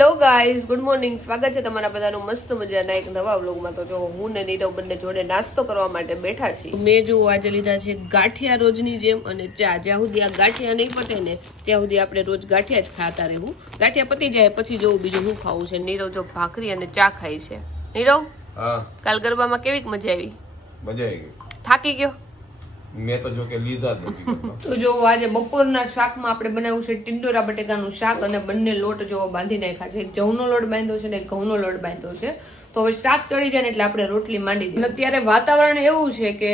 Hello guys, good morning. સ્વાગત છે તમારા બધાનું મસ્ત મજાના એક નવા વ્લોગમાં. તો જો હું ને નીરવ બંને જોડે નાસ્તો કરવા માટે બેઠા છીએ. મેં જો આજે લીધા છે ગાંઠિયા રોજની જેમ અને ચા. જ્યાં સુધી આ ગાંઠિયા નહીં પતે ને ત્યાં સુધી આપણે રોજ ગાંઠિયા જ ખાતા રહેવું. ગાંઠિયા પતી જાય પછી જોવું બીજું શું ખાવું છે. નીરવ જો ભાખરી અને ચા ખાય છે. નીરવ, હા, કાલ ગરબામાં કેવી મજા આવી? મજા આવી ગઈ. થાકી ગયો? મેં તો જો કે લીધા જ નથી. તો જો આજે બપોરના શાકમાં આપણે બનાવ્યું છે ટિંડોરા બટેકાનું શાક અને બંને લોટ જો બાંધી નાખ્યા છે. એક જવનો લોટ બાંધ્યો છે ને એક ઘઉંનો લોટ બાંધ્યો છે. તો હવે શાક ચડી જાય ને એટલે આપણે રોટલી માંડી દઈએ. અત્યારે વાતાવરણ એવું છે કે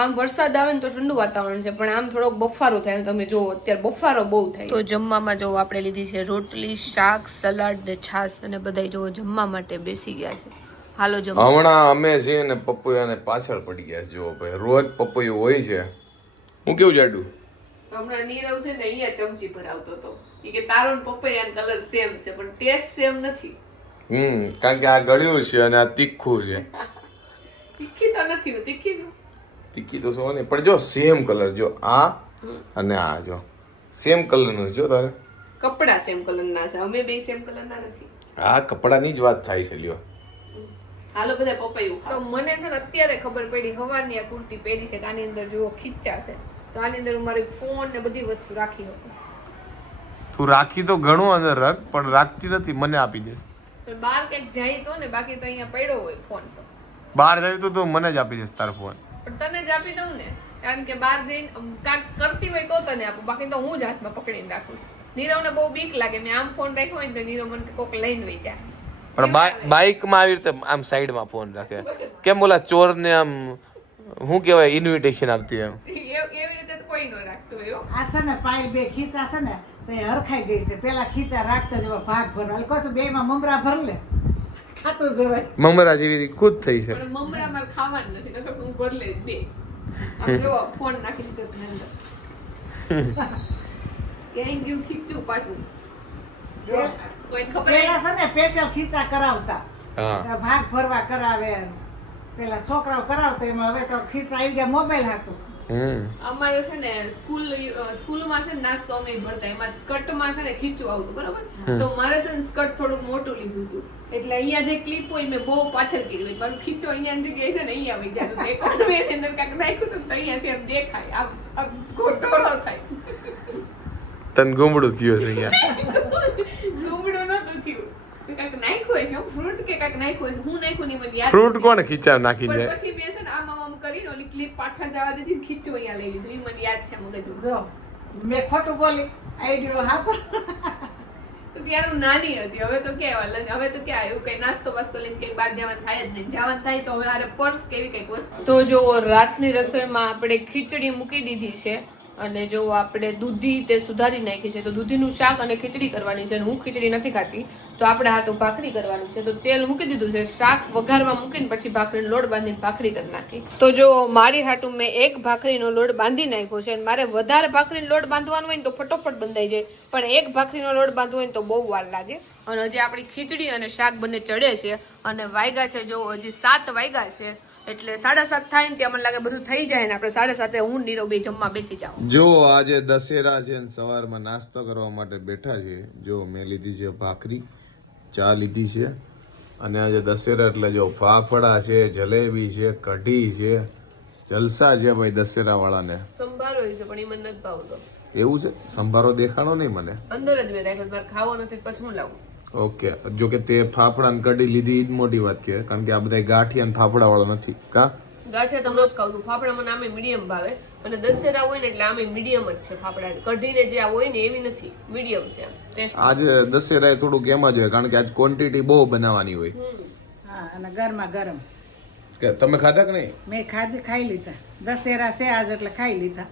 આમ વરસાદ આવે ને તો ઠંડુ વાતાવરણ છે, પણ આમ થોડોક બફારો થાય. તમે જો અત્યારે બફારો બહુ થાય. તો જમવામાં જો આપણે લીધી છે રોટલી, શાક, સલાડ ને છાશ અને બધા જો જમવા માટે બેસી ગયા છે. હાલો જમવા. હમણાં અમે છે ને પપૈયાને પાછળ પડી ગયા છે. જો ભાઈ રોજ પપૈયું હોય છે. હું કેવું જાડું હમણાં નીરવ છે ને અહીંયા ચમચી ભરાવતો હતો કે તારો પપૈયાનો કલર સેમ છે પણ ટેસ્ટ સેમ નથી. કારણ કે આ ગળ્યું છે અને આ તીખું છે. તીખી તો નથી, હું તીખી છું. તીખી તો શું નહીં, પણ જો સેમ કલર, જો આ અને આ જો સેમ કલરનું જો તારે કપડા સેમ કલરના છે, અમે બે સેમ કલરના નથી. આ કપડાની જ વાત થાય છે. લ્યો હાલો બધા પપૈયું. તો મને છે ને અત્યારે ખબર પડી, હવારની આ કુર્તી પહેરી છે કે આની અંદર જુઓ ખીચા છે, તો આની અંદર હું મારી ફોન ને બધી વસ્તુ રાખી હતી. તું રાખી તો ઘણું અંદર રાખ, પણ રાખતી નથી, મને આપી દેશે. પણ બહાર કંઈક જાય તો ને, બાકી તો અહીંયા પડ્યો હોય ફોન તો. બહાર જાય તો તું મને જ આપી દેશે તારો ફોન. પણ તને જ આપી દઉં ને, કારણ કે બહાર જઈને કાંઈક કરતી હોય તો તને આપું, બાકી તો હું જ હાથમાં પકડીને રાખું છું. નીરવને બહુ બીક લાગે, મેં આમ ફોન રાખ્યો હોય ને તો નીરવ મને કોક લઈને વહી જાય. પણ બાઇકમાં આવી રીતે આમ સાઈડમાં ફોન રાખે, કેમ બોલા ચોરને આમ શું કહેવાય ઇન્વિટેશન આપતી એમ. એવી રીતે તો કોઈ ન રાખતું હોય. આ છે ને પાયલ બે ખીચા છે ને તો એ હરખાઈ ગઈ છે. પેલા ખીચા રાખતા જવા ભાગ ભરવા, કહો છો બે માં મમરા ભર લે, ખાતું જવાય. મમરા જેવી ખુદ થઈ છે. પણ મમરા મારે ખાવાનું નથી, નકર હું ભર લે બે. આમ જો ફોન નાખી દીધો છે અંદર. ક્યાંય ગયું ખીચું પાછું. કોઈને ખબર પેલા છે ને સ્પેશિયલ ખીચા કરાવતા, હા, ભાગ ભરવા કરાવે. પેલા છોકરાઓ કરાવતા, એમાં હવે તો ખીચા આવી ગયા મોબાઈલ હાટું. અમારે છે ને સ્કૂલમાં છે ને નાસ્તો અમે ભરતા, એમાં સ્કર્ટમાં છે ને ખીચું આવતું, બરોબર. તો મારે છે ને સ્કર્ટ થોડુંક મોટું લીધું હતું, એટલે અહીંયા જે ક્લિપ હોય મેં બહુ પાછળ કરી હોય, પણ ખીચો અહીંયા જગ્યાએ છે ને અહીંયા આવી જતો. એક વાર મેં એની અંદર કાંઈક નાખ્યું હતું તો અહીંયાથી આમ દેખાય, આમ ઘોટોળો થાય. તન ગુમડું થયું છે અહીંયા. ગુમડું નતું થયું, કાંઈક નાખ્યું હશે, ફ્રૂટ કે કાંઈક નાખ્યું હશે. હું નાખ્યું નહીં મને યાદ ફ્રૂટ કોણ ખીચા નાખી પણ દે. પછી મેં છે ને આમ કરીને ઓલી ક્લિપ પાછળ જવા દીધી, ખીચું અહીંયા લઈ લીધું. એ મને યાદ છે મગજમાં. જો મેં ખોટું બોલી, આઈડિયો હાચો. તો ત્યારે હું નાની હતી. હવે તો ક્યાં હવે તો ક્યાં એવું કઈ નાસ્તો વાસ્તો લઈને કઈ બહાર જવાનું થાય જ નહીં. જવાનું થાય તો હવે આરે પર્સ કેવી કઈક વસ્તુ. તો જો રાતની રસોઈમાં આપણે ખીચડી મૂકી દીધી છે અને જો આપણે દૂધી તે સુધારી નાખી છે. તો દૂધીનું શાક અને ખીચડી કરવાની છે. હું ખીચડી નથી ખાતી, તો આપણે હાટું ભાખરી કરવાનું છે. તો તેલ મૂકી દીધું છે, શાક વઘારવા મૂકીને પછી ભાખરીનો લોટ બાંધીને ભાખરી કરી નાખી. તો જો મારી હાટું મેં એક ભાખરીનો લોટ બાંધી નાખ્યો છે. મારે વધારે ભાખરીનો લોટ બાંધવાનો હોય ને તો ફટોફટ બંધાઈ જાય, પણ એક ભાખરીનો લોટ બાંધવો હોય ને તો બહુ વાર લાગે. અને હજી આપણી ખીચડી અને શાક બંને ચડે છે અને વાગ્યા છે જો હજી 7 વાગ્યા છે, એટલે 7:30 થાય ને ત્યાં મને લાગે બધું થઈ જાય ને આપણે 7:30 હું નીરવ બે જમવા બેસી જાઉં. જો આજે દશેરા છે ને સવારમાં નાસ્તો કરવા માટે બેઠા છે. જો મેં લીધી છે ભાખરી, ચા લીધી છે, અને આજે દશેરા એટલે જો ફાફડા છે, જલેબી છે, કઢી છે, જલસા છે ભાઈ દશેરા વાળાને. સંભારો છે પણ એ મને નથી ભાવતો. એવું છે? સંભારો દેખાણો નહીં મને, અંદર જ મેં રાખ્યો, મારે ખાવો નથી પછી હું લાવું. ઓકે. જો કે તે ફાફડા ને કઢી લીધી એ જ મોટી વાત કે, કારણ કે આ બધા ગાંઠિયા ને ફાફડા વાળા નથી કા. ગાંઠિયા તો રોજ ખાવું છું. ફાફડા મને આમે મીડિયમ ભાવે, અને દશેરા હોય ને એટલે આમે મીડિયમ જ છે ફાફડા. કઢીને જે આ હોય ને એવી નથી, મીડિયમ છે ટેસ્ટ. આજે દશેરા એ થોડુંક એમ જ હોય, કારણ કે આજ ક્વોન્ટિટી બહુ બનાવવાની હોય. હા, અને ગરમા ગરમ. કે તમે ખાધા કે નહીં? મેં ખાઈ લીધા. દશેરા છે આજ એટલે ખાઈ લીધા.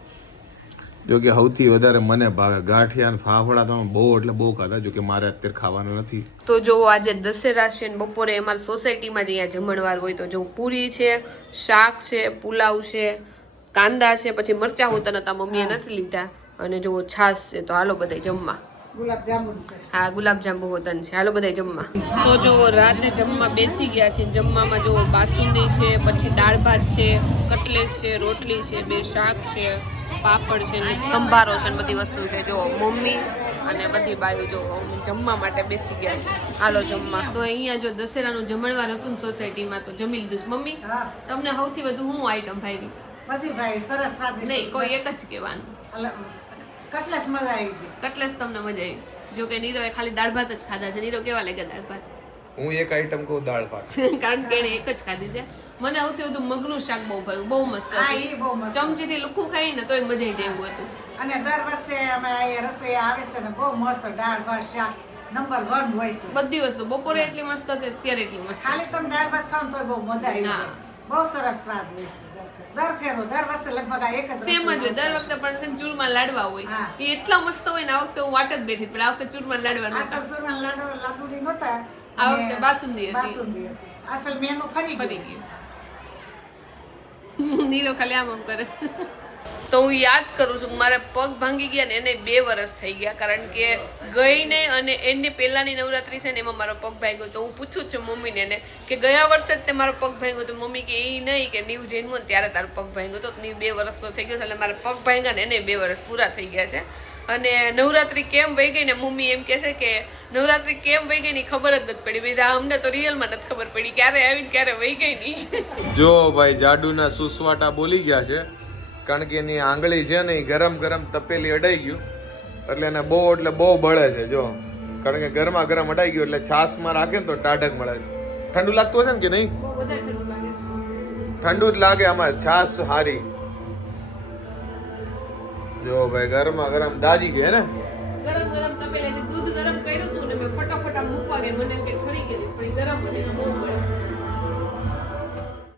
જો કે સૌથી વધારે મને ભાવે ગાંઠિયા અને ફાફડા. તમે બહુ એટલે બહુ ખાધા, જો કે મારે અત્યારે ખાવાનું નથી. તો જો આજે દશેરા છે ને બપોરે અમારી સોસાયટીમાં જ અહીંયા જમણવાર હોય. તો જો પૂરી છે, શાક છે, પુલાવ છે, કાંદા છે, પછી મરચા હોતા નતા, મમ્મીએ નથી લીધા, અને જો છાશ છે. તો હાલો બધા જમવા. ગુલાબ જાંબુ છે. હા, ગુલાબ જાંબુ હોતા છે. હાલો બધા જમવા. તો જો રાતે જમવા બેસી ગયા છે. જમવામાં જો બાસુંદી છે, પછી દાળ ભાત છે, કટલેટ છે, રોટલી છે, 2 શાક છે, પાપડ છે ને સંભારો છે ને બધી વસ્તુ છે. જો મમ્મી અને બધી બાયું જો જમવા માટે બેસી ગયા છે. હાલો જમવા. તો અહીંયા જો દશેરાનું જમણવાર હતું ને સોસાયટીમાં તો જમી લીધું. મમ્મી હા તમને સૌથી વધુ હું આઈટમ ભાવી? બધી ભાઈ સરસ સ્વાદિષ્ટ. નહીં, કોઈ એક જ કહેવાનું. કટલેસ મજા આવી ગઈ. કટલેસ તમને મજા આવી? જો કે નીરવે ખાલી દાળ ભાત જ ખાધા છે. નીરવ કેવા લાગ્યા દાળ ભાત? હું એક આઈટમ કહું, દાળ ભાત. કારણ કે એને એક જ ખાધી છે. મને સૌથી વધુ મગનું શાક બહુ ભાવ્યું, બહુ મસ્ત હા હતું. ઈ બહુ મસ્ત. ચમચીથી લુખું ખાઈને તોય મજા આવી જાય એવું હતું. અને દર વર્ષે અમે અહીંયા રસોઈ આવે છે ને બહુ મસ્ત દાળ ભાત શાક નંબર 1 હોય છે. બધી વસ્તુ બપોરે એટલી મસ્ત હતી, અત્યારે એટલી મસ્ત. ખાલી તમે દાળ ભાત ખાવ ને તોય બહુ મજા આવી હા. જાય. બહુ સરસ સ્વાદ હોય છે. દર ફેરો દર વર્ષે લગભગ આ એક જ સેમ જ રસોઈ હોય. દર વખતે પણ છે ને ચૂરમા લાડવા હોય. હા. એ એટલા મસ્ત હોય ને આ વખતે હું વાટ જ બેઠી હતી. પણ આ વખતે ચૂરમા લાડવા નહોતા. આજકાલ સુરમા લાડુડી નહોતા. આ વખતે બાસુંદી હતી. બાસુંદી હતી. આજકાલ મેનુ ફરી ફરી ગયું. ગયું. નીરવ ખાલી આમ કરે. તો હું યાદ કરું છું કે મારા પગ ભાંગી ગયા ને એને 2 વર્ષ થઈ ગયા. કારણ કે ગઈને અને એની પહેલાની નવરાત્રી છે ને એમાં મારો પગ ભાંગ્યો. તો હું પૂછું છું મમ્મીને એને કે ગયા વર્ષે જ તે મારો પગ ભાંગ્યો. તો મમ્મી કે એ નહીં કે નીવ જન્મો ને ત્યારે તારો પગ ભાંગ્યો. તો નીવ 2 વર્ષનો થઈ ગયો એટલે મારા પગ ભાંગ્યા ને એને 2 વર્ષ પૂરા થઈ ગયા છે. અને નવરાત્રી કેમ વહી ગઈ ને મમ્મી એમ કહે છે કે નવરાત્રી કેમ વહી ગઈ ની ખબર જ નથી પડી. બીજા અમને તો રિયલમાં નથી ખબર પડી ક્યારે આવીને ક્યારે વહી ગઈ નહીં. જો ભાઈ જાડુના સુસવાટા બોલી ગયા છે, કારણ કે એની આંગળી છે ને એ ગરમ ગરમ તપેલી અડાઈ ગયું એટલે એને બહુ એટલે બહુ બળે છે. જો કારણ કે ગરમા ગરમ અડાઈ ગયું એટલે છાશમાં રાખે ને તો ટાઢક મળે. ઠંડુ લાગતું હશે ને કે નહીં? બહુ વધારે ઠંડુ લાગે. ઠંડુ જ લાગે આમાં, છાશ હારી. જો ભાઈ ગરમા ગરમ દાજી ગયા ને. ગરમ ગરમ તપેલાથી દૂધ ગરમ કર્યું હતું ને મેં ફટાફટ આમ મૂકવા ગઈ. મને એમ કે ઠરી ગઈ પણ ઈ ગરમ હતી તો બહુ બળી.